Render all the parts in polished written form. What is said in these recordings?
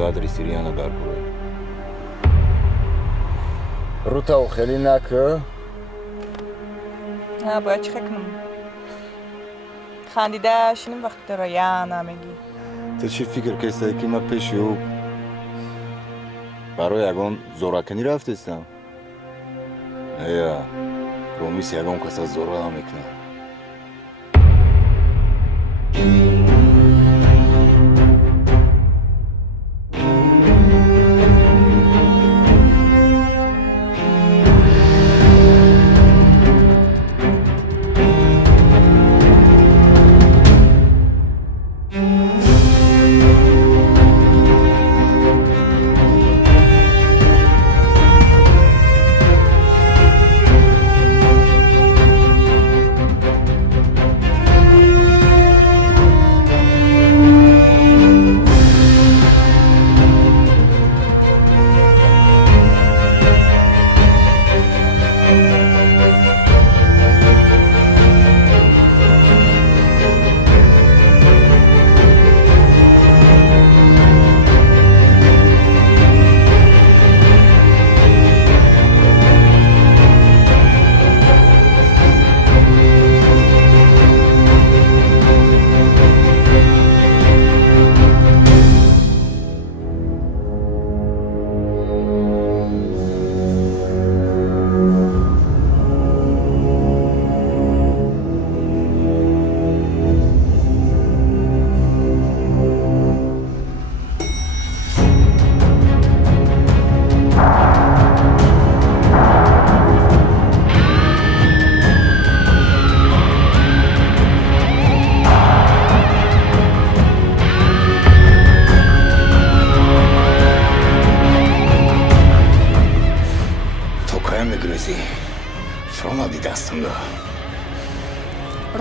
Adri Siriana darkure. Ruta o خلی‌ناکه؟ نه باید چی کنم؟ خندیده شنیم وقتی تو را یا نمیگی. تو چی فکر کسی که ما پیشو برای یگان زورکنی رفتستم؟ ایا رومیس یگان کسا زورا هم میکنه.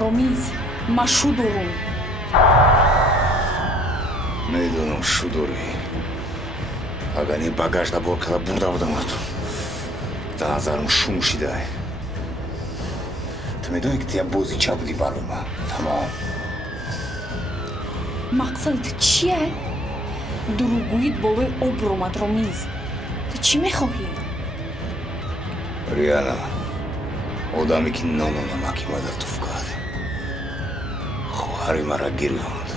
ромиз ма шу дорум. میدونم شو داری. اگر این باگاژ دا بار کلا برده بودم تو. در نظرم شو مشیده. تو میدونی که تیا بازی چه بودی برای ما. تمام. مقصدت چیه؟ دروغگوییت بالای آب اومد ромиз. تو چی میخواهی؟ ریانا آدمی که نمکی مادر تو فکرد. خواهری مرا گیراند.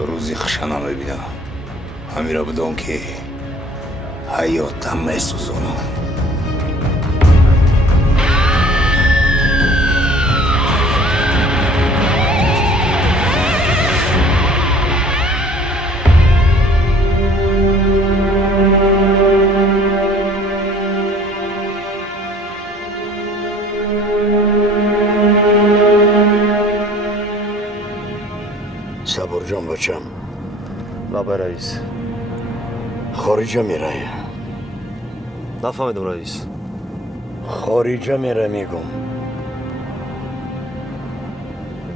روزی خشنم ببینم. همین را بدون که حیاتم میسوزونم. صبر جان بچم. بابا رئیس. خارجه میره. نفهمیدم رئیس. خارجه میره میگم.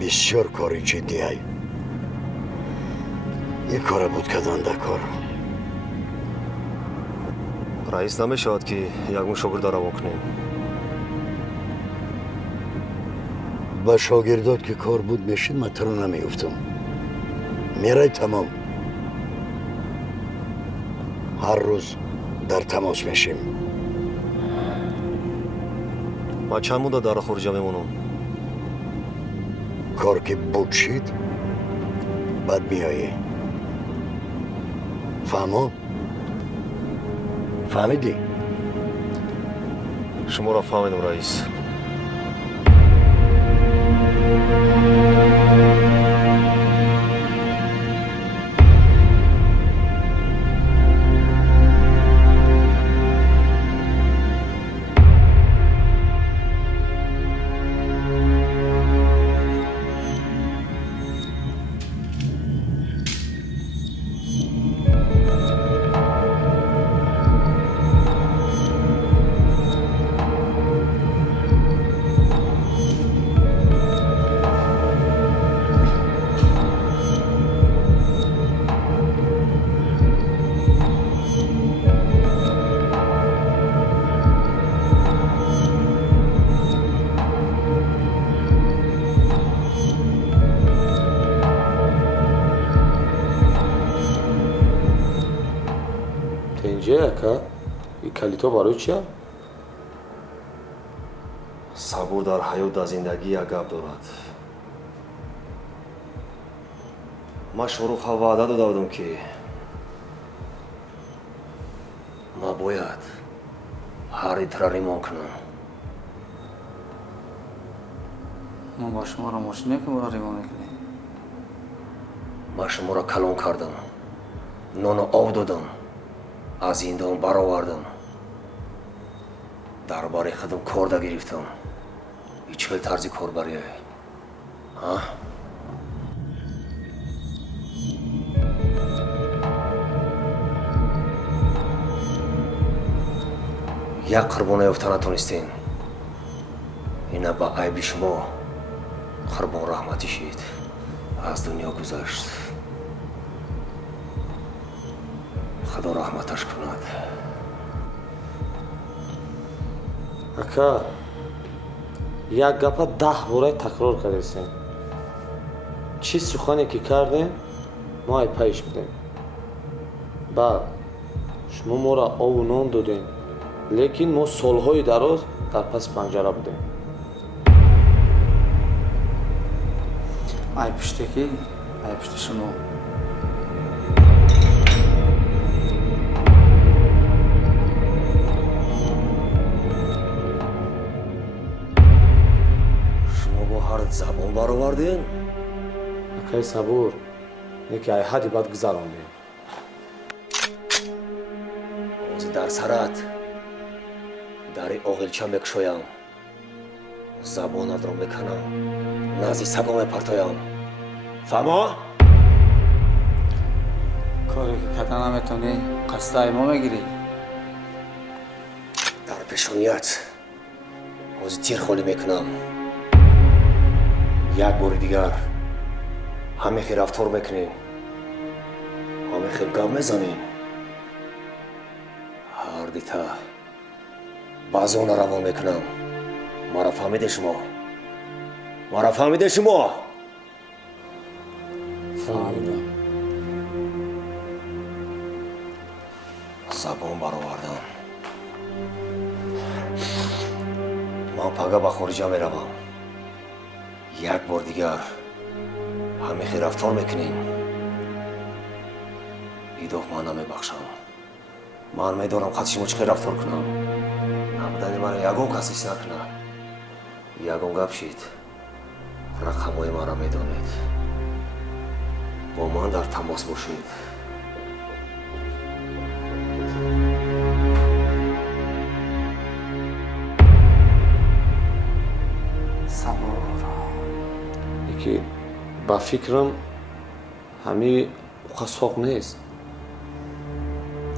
بسیار کاری جدیه. این کار بود کدان کار. رئیس نمیشود که یکمون شاگرد روان کنیم. با شاگردات که کار بود میشید من تو رو نمیگفتم. میره تمام. هر روز در تماس میشیم. ما چند مدت در خارج میمونم. کار که بود شد بعد میایی. فهمیدی؟ شما را فهمیدم رئیس. این کلیتا برای چیه؟ صبور در حیات در زندگی یک گپ دارد. من شاروخ وعده داده بودم که من باید خرید را ریمون کنم. ما با شما را ماشین که برای ریمون میکنیم. من شما را کلان کردم، نان و آب دادم، از زندان برآوردم، درباره خودم کار دا گرفتم. هیچ خیلی طرزی کار برای ها؟ یک قربان یافته نتونستین. اینا با عیب شما قربان رحمتی شید، از دنیا گذشت. خدا رحمتش کند. اکا یک گپا 10 باره تکرار کردیم. چی سخنی که کردیم ما ای پیش بدیم. بعد شما ما را آب و نان دادین، لیکن ما سالهای دراز در پس پنجره بودیم. ای پشتی کی؟ ای پشتی شما. شما با هر زبان برآوردین؟ اکای صبور یکی ای حدی بعد گذراندیم. از در سرت در آغلچه میکشویم، زبانت را میکنم، نزی سگا میپرتایم. فهما؟ کاری که کتا نمیتونی قصد ایما میگیری. در پیشانیت از تیر خالی میکنم. یک بار دیگر همه خیر رفتار میکنیم، همه خیر گپ میزنیم. هر دیتا بازون روان میکنم. مرا فهمیده شما؟ مرا فهمیده شما؟ فهمیدم. زبان برآوردم. من پگاه به خارجه میروم. یک بار دیگر همه خیر رفتار میکنین. ایداف من نمیبخشم. من میدانم خود شما چه خیر رفتار کنم. نبودن من یگان کسیش نکنه. یگان گپ شید. رقمهای من را میدانید. با من در تماس باشید. صبور. یکی با فکرم همی اوخا ساق نیست.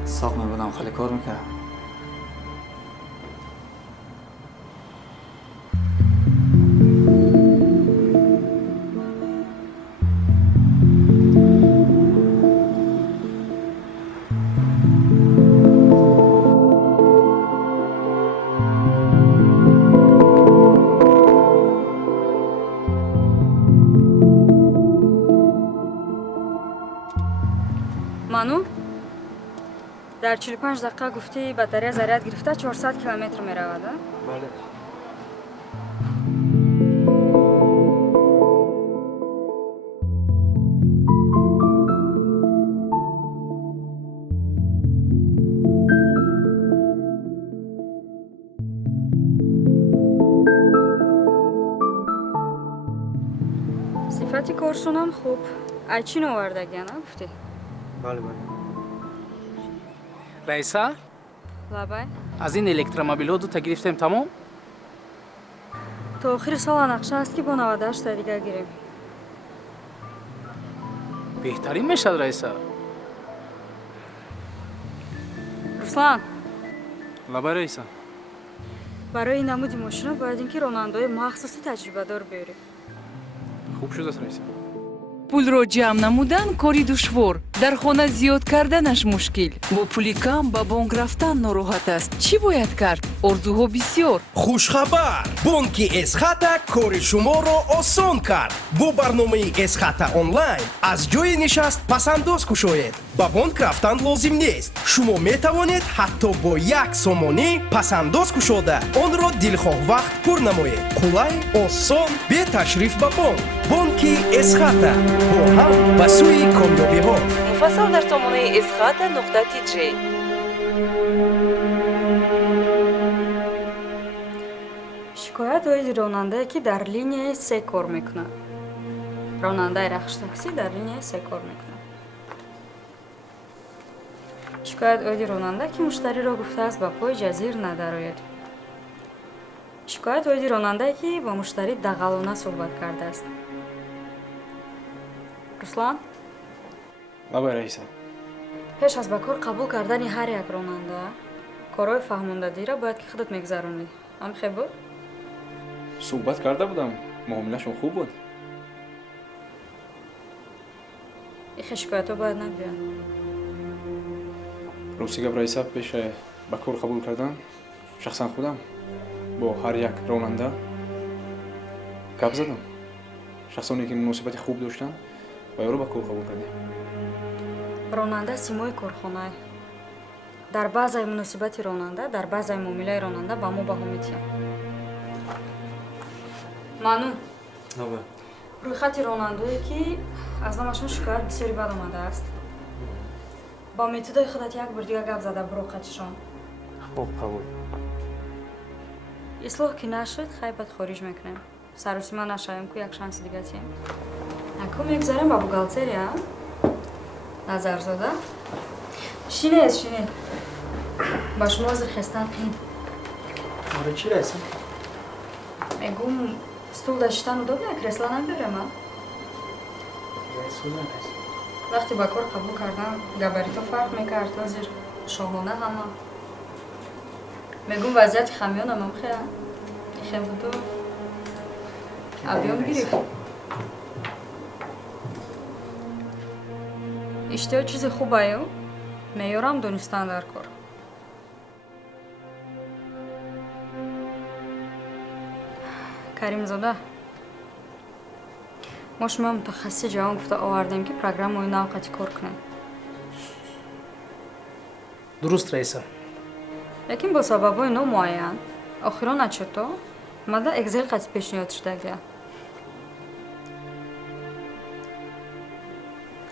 ساق میبودم خیلی کار میکرد. ману дар 45 дақиқа гуфти батарея заряд гирифта 400 километр меравад. بله. сифати коршонам хуб. айчин овардагиана гуфти? بله بله. раиса, лабай аз ин электромобилҳо дута гирифтем тамом? то охири сола нақша аст ки бо 98 дигар гирем. беҳтарин мешавад раиса. руслан, лабай раиса. барои намуди мошина бояд ин ки ронандаҳои махсуси таҷрибадор биёрем. хуб шудааст раиса. пулро ҷамъ намудан кори душвор, дар хона зиёд карданаш мушкил. Бо пули кам ба бонк рафтан нороҳат аст. Чӣ бояд кард? Орзуҳо бисёр. хушхабар! Бонки Эсхата кори шуморо осон кард. Бо барномаи Эсхата онлайн аз ҷои нишаст пасандоз кушоед. ба бонк рафтан лозим нест. шумо метавонед ҳатто бо як сомонӣ пасандоз кушода онро дилхоҳ вақт пур намоед. қулай, осон, беташриф ба бонк. бонки Эсхата бо ҳам ба сӯи комёбиҳо. муфассал дар сомонаи esxata.tj. шикоят оиди ронандае ки дар линияи 3 кор мекунад. ронандаи рахш таксӣ дар линияи 3 кор мекунад. шикоят оиди ронанда ки муштариро гуфтааст ба пои ҷазир надарояд. шикоят оиди ронандае ки ба муштарӣ дағалона суҳбат кардааст. руслан, лабай раиса. пеш аз ба кор қабул кардани ҳар як ронанда корҳои фаҳмондадиро бояд ки худат мегузаронӣ. ҳамихе буд? суҳбат карда будам, муомилашон хуб буд. ихе шикоятҳо бояд нагӯяд. рости гап раиса, пеш ба кор қабул кардан шахсан худам бо ҳар як ронанда гап задам. шахсоне ки муносибати хуб доштанд ба ёро ба кор қабул кардем. ронанда симои корхонаe. дар баъзаи муносибати ронанда, дар баъзаи муомилаи ронанда ба мо баҳо метиҳам. маънун рӯйхати ронандое ки аз намашон шикоят бисёри бад омадааст. ба методаи худат як бор дига гап зада буроқатишон. хуб қабул. ислоҳ ки нашуд хайбат хориҷ мекунем. сарусима нашавем ку як шанси дига тием. аку мегузарем ба бухгалтерия. назарзода. шинес. ба шумо ҳозир хестан қин. ора чӣ раиса? мегум стул дашитан удобне, кресла набиёрем а? вақти ба кор қабул кардан габарито фарқ мекард, ҳозир шоҳона ҳама. мегум вазъияти хамёнам амхеа. ихе буду. абём гирифт. иштиҳо чизи хубаю? меёрам донистан дар кор. каримзода, мо шумо мутахассиси ҷавон гуфта овардем ки программаи навқати кор кунем. дуруст раиса. лекин бо сабабҳои номуайян охирон отчето омада экзел қати пешниҳод шудагия.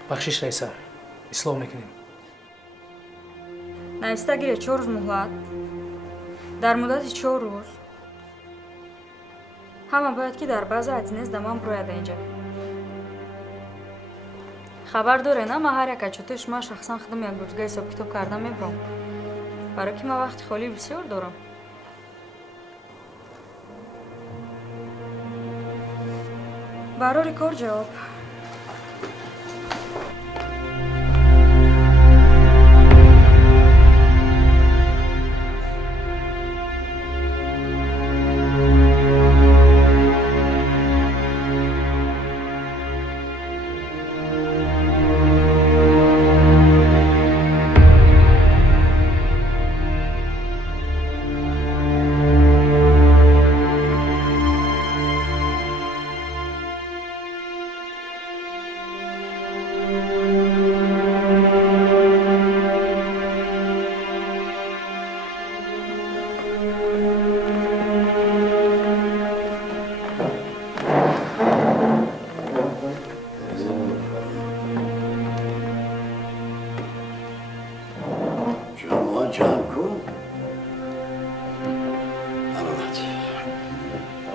бахшиш раиса, ислоҳ мекунем. нависта гиред 4 рӯз муҳлат. дар муддати 4 рӯз ҳама бояд ки дар баъза адинез да ман бирояда инҷа. хабар доре на ман ҳар як отчетои шумо шахсан худам як бор дига ҳисоб китоб карда мебирам. барои ки ман вақти холӣ бисёр дорам. барори кор ҷавоб.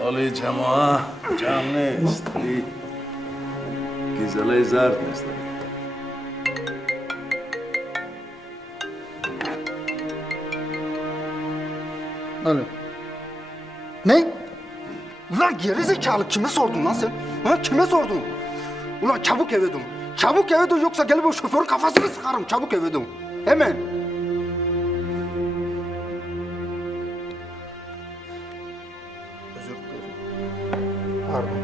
حالی جماعه جمع نیست گیزله زرد نیست Ne? Ulan gerizekalı kime sordun lan sen? Ha, kime sordun? Ulan çabuk eve dön. Çabuk eve dön yoksa gelip o şoförün kafasını sıkarım. Çabuk eve dön. Hemen. Özür dilerim. Pardon.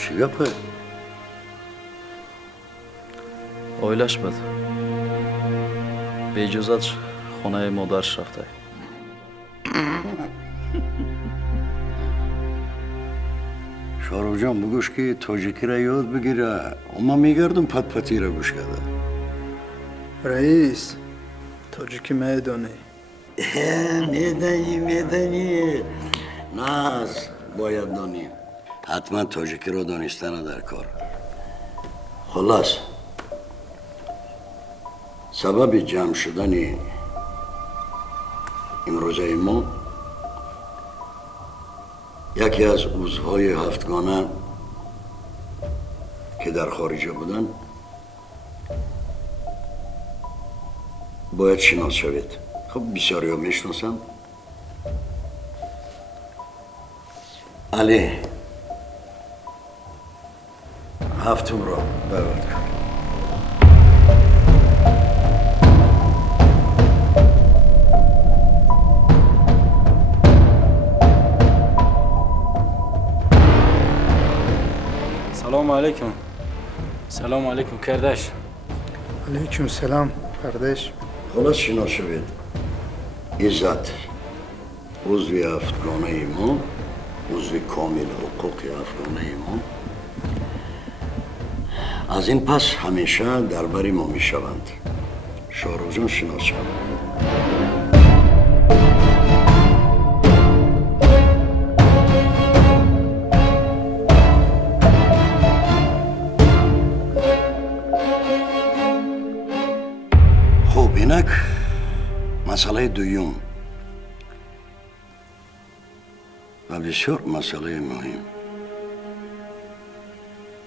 چی گپه؟ оилаш буд беиҷозат хонаи модараш рафта. شاروخ جان بگوش که تاجیکی را یاد بگیره و من میگردم پت پتی را گوش کرده. رئیس تاجیکی میدانی؟ میدانی ناز باید دانیم. حتما تاجیکی را دانستن در کار. خلاص سبب جمع شدن امروزه ما یکی از عضوهای هفتگانه که در خارجه بودن باید شناس شوید. خب بسیاری ها میشناسم. علی هفتم را دعوت کن. سلام علیکم. سلام علیکم کردش. علیکم سلام کردش. خلاص شناس شوید. عزت عضوی هفتگانه ما، عضوی کامل حقوق هفتگانه ما. از این پس همیشه در بری ما می شوند. شاروخ جان شناس شوند. خب اینک مسئله دویم و بسیار مسئله مهم.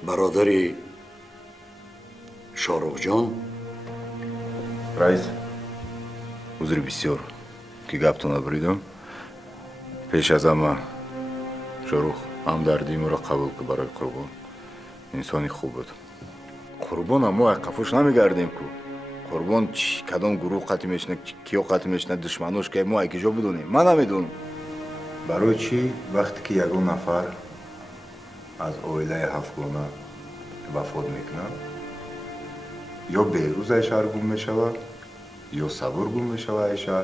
برادری شاروخ جان رئیس حضور بسیار که گپتون بریدم. پیش از همه شاروخ همدردیم را قبول که برای قربان انسانی خوب بود. قربان ما قفوش نمیگردیم که قربان کدام گروه قطعی میشنه کیا قطعی میشنه دشمنوش که ما اکی جا بدونیم. من نمیدونم برای چی وقتی که یکون نفر از اویله هفتگانه وفات میکنه یا بیروز ای شهر گم میشود یا صبر گم میشود ای شهر.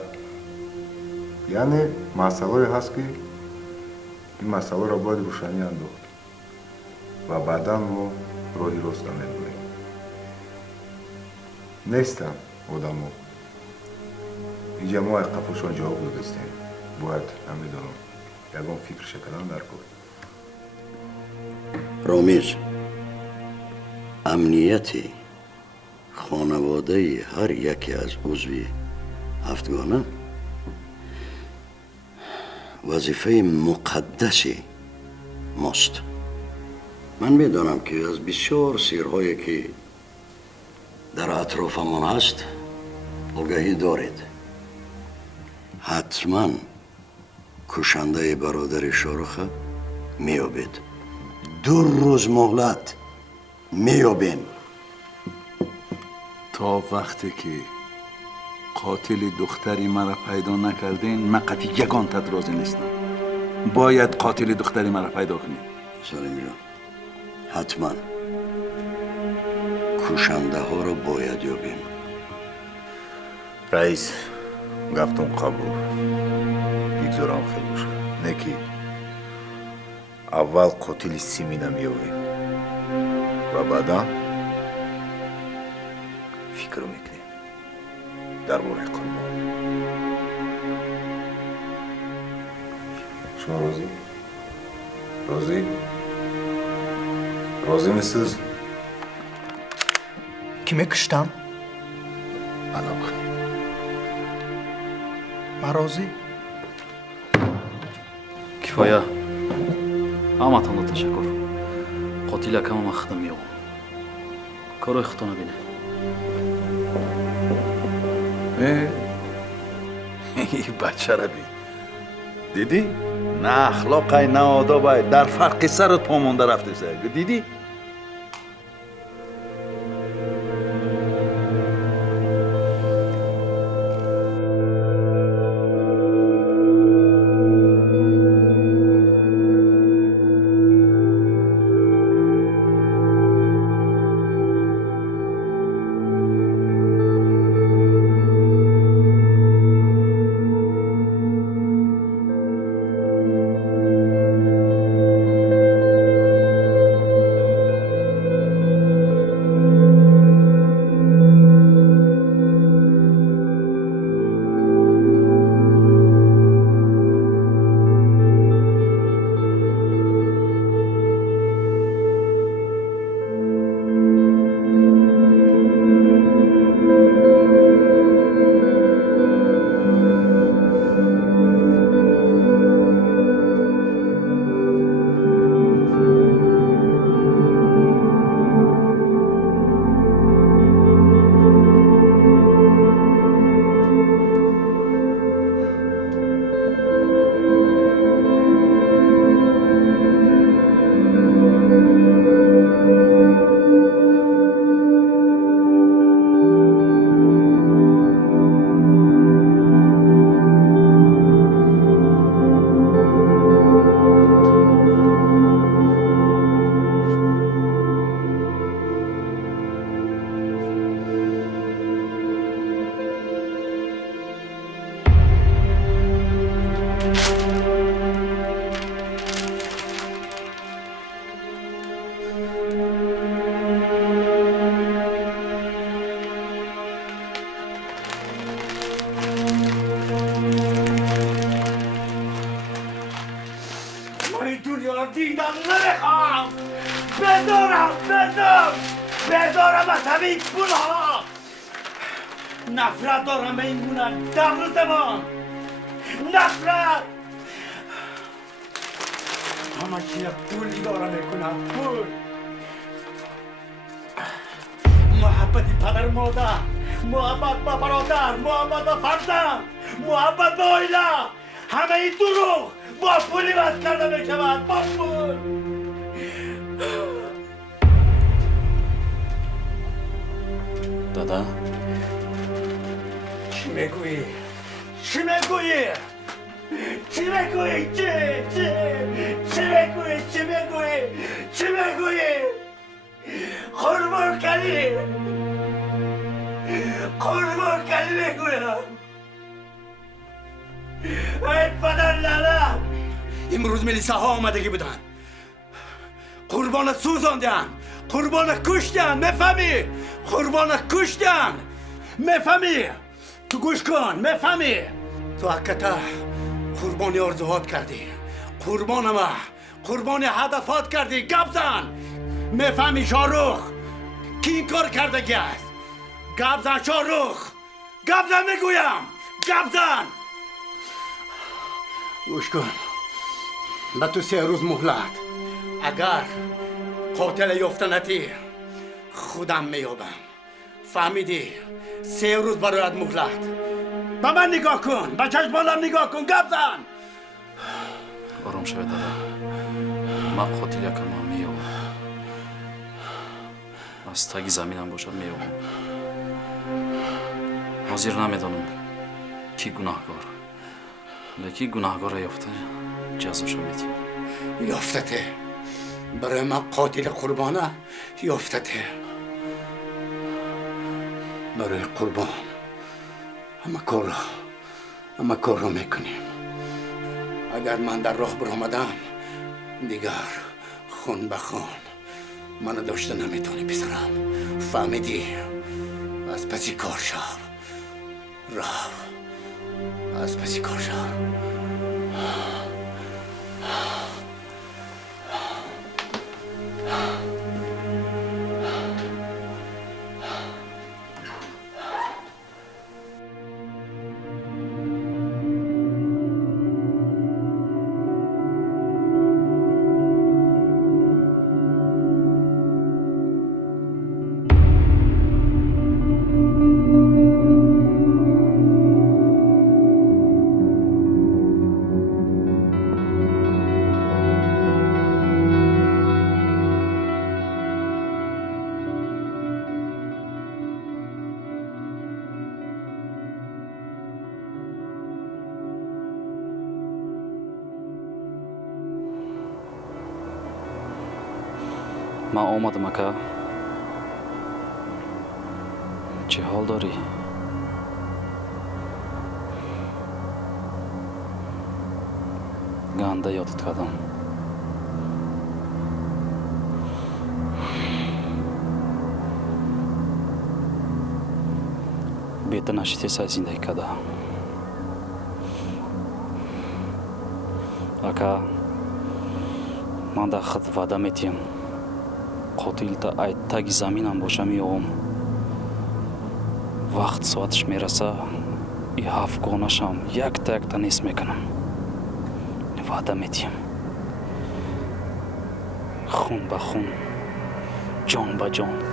یعنی مسئله هست که این مسئله را باید روشنی انداخت و بعدا ما راهی راست میدونیم. نیستم آدم ها اینجا ما قفوشان جواب دادستیم. باید نمیدونم یکم فکر شکلان در کن. رامیز امنیت خانواده هر یکی از عضوی هفتگانه وظیفه مقدسی ماست. من میدانم که از بسیار سیرهایی که در اطرافمان هست آگاهی دارید. حتما کشنده برادر شاروخ میابید. 2 روز مهلت میابین. تا وقتی که قاتل دختری مرا پیدا نکردین من قطعی یگان تت راضی نیستم. باید قاتل دختری مرا پیدا کنید. سلیم جان حتما کشنده ها رو باید یابیم. رئیس گفتم قبول بگذارم خیلی باشه. نکی اول قاتل سیمینه میابیم و بعدا فکر میکنیم در باره قربان. شما راضی؟ راضی؟ راضی misiniz? Kime kıştan? Anam. Marozi. کفایه همتان تشکر. قاتل کم ما خدم میو کارو خطا نبینه. این بچه را بی دیدی؟ نه اخلاقی نه آدابی در فرق سرت پامونده رفته سر دیدی؟ بذارم از همه این پولها. نفرت دارم به این گونه دم زمان. نفرت همه چیه پول نگاره میکنم. پول محبتی پدر مادر، محبت با برادر، محبت با فرزند، محبت با آیله، همه این دروغ با پولی بس کرده میشود. با پول دادا چی میگویی؟ چی میگویی؟ چی میگویی؟ چی میگویی؟ چی میگویی؟ چی میگویی؟ قربان کلی میگویم. ای پدر لعنت، امروز ملیسه ها آمدگی بودن، قربان سوزاندن، قربان کشتن. میفهمی؟ قربان کشتن. میفهمی؟ تو گوش کن. میفهمی؟ تو حقیقتا قربانی آرزوهات کردی، قربانی هدفات کردی. گپ زن. میفهمی شاروخ کی این کار کردگی است؟ گپ زن شاروخ، گپ زن میگویم، گپ زن. گوش کن، به تو 3 روز مهلت. اگر قاتل یافته نتی خودم میابم. فهمیدی؟ 3 روز برایت مهلت. به من نگاه کن، به چشمانم نگاه کن. گپ زن. آرام شوید دادا. من قاتل یکم میابم. از تاگی زمینم باشد میابم. حاضر نمیدانم کی گناهگار، لیکی گناهگار یافته جزاش میدیم. یافتته برای من قاتل قربانه. یافتته برای قربان همه کار رو میکنیم. اگر من در راه برآمدم دیگر خون به خون منو داشته نمیتونی پسرم. فهمیدی؟ از پسی کار شو. از پسی کار شو. من آمدم اکا. چه حال داری؟ گنده یادت کردم. بهتر نشیده سای زندگی کرده. اکا من در خود وعده میتیم قاتل تا ای تاگی زمینم باشه میام. وقت ساعتش میرسه ای 7 گونه‌شم یک تا نیست میکنم. وعده میتیم خون به خون، جان به جان.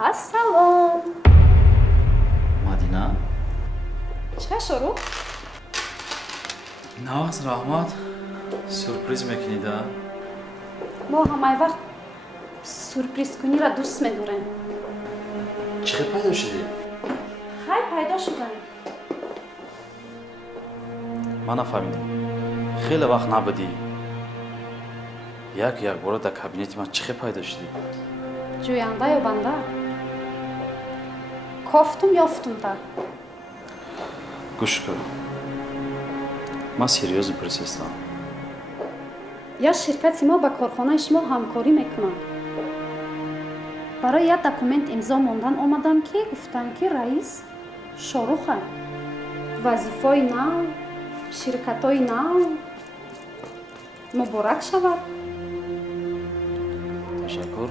السلام омадی на? چه شروع؟ наваз раҳмат сюрприз мекунӣ да? ما همه وقت سورپریز کنی را دوست می‌داریم. чӣ хел пайдо шудӣ? خیلی پیدا شدن. ман нафаҳмидам хеле вақт набудӣ як бора дар кабинети ман чӣ хел пайдо шудӣ? جوینده یا بنده؟ کافتم یافتم تا. гӯш кун ман серьёз мепурсистам یا شرکت ما با کارخانه شما همکاری میکنند. برای یک دکومنت امضا ماندن آمدم که گفتن که رئیس شاروخ است. وظیفه‌ای نو، شرکت‌های نو مبارک شود. ташаккур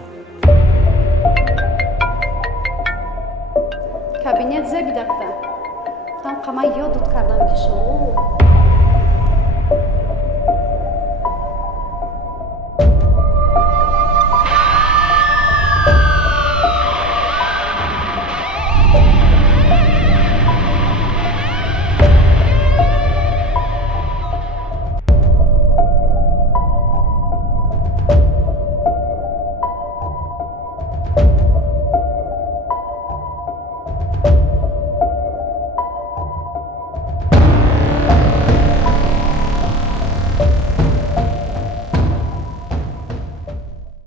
کابینت زبی دکتر. هم قمه یادت کردم که شما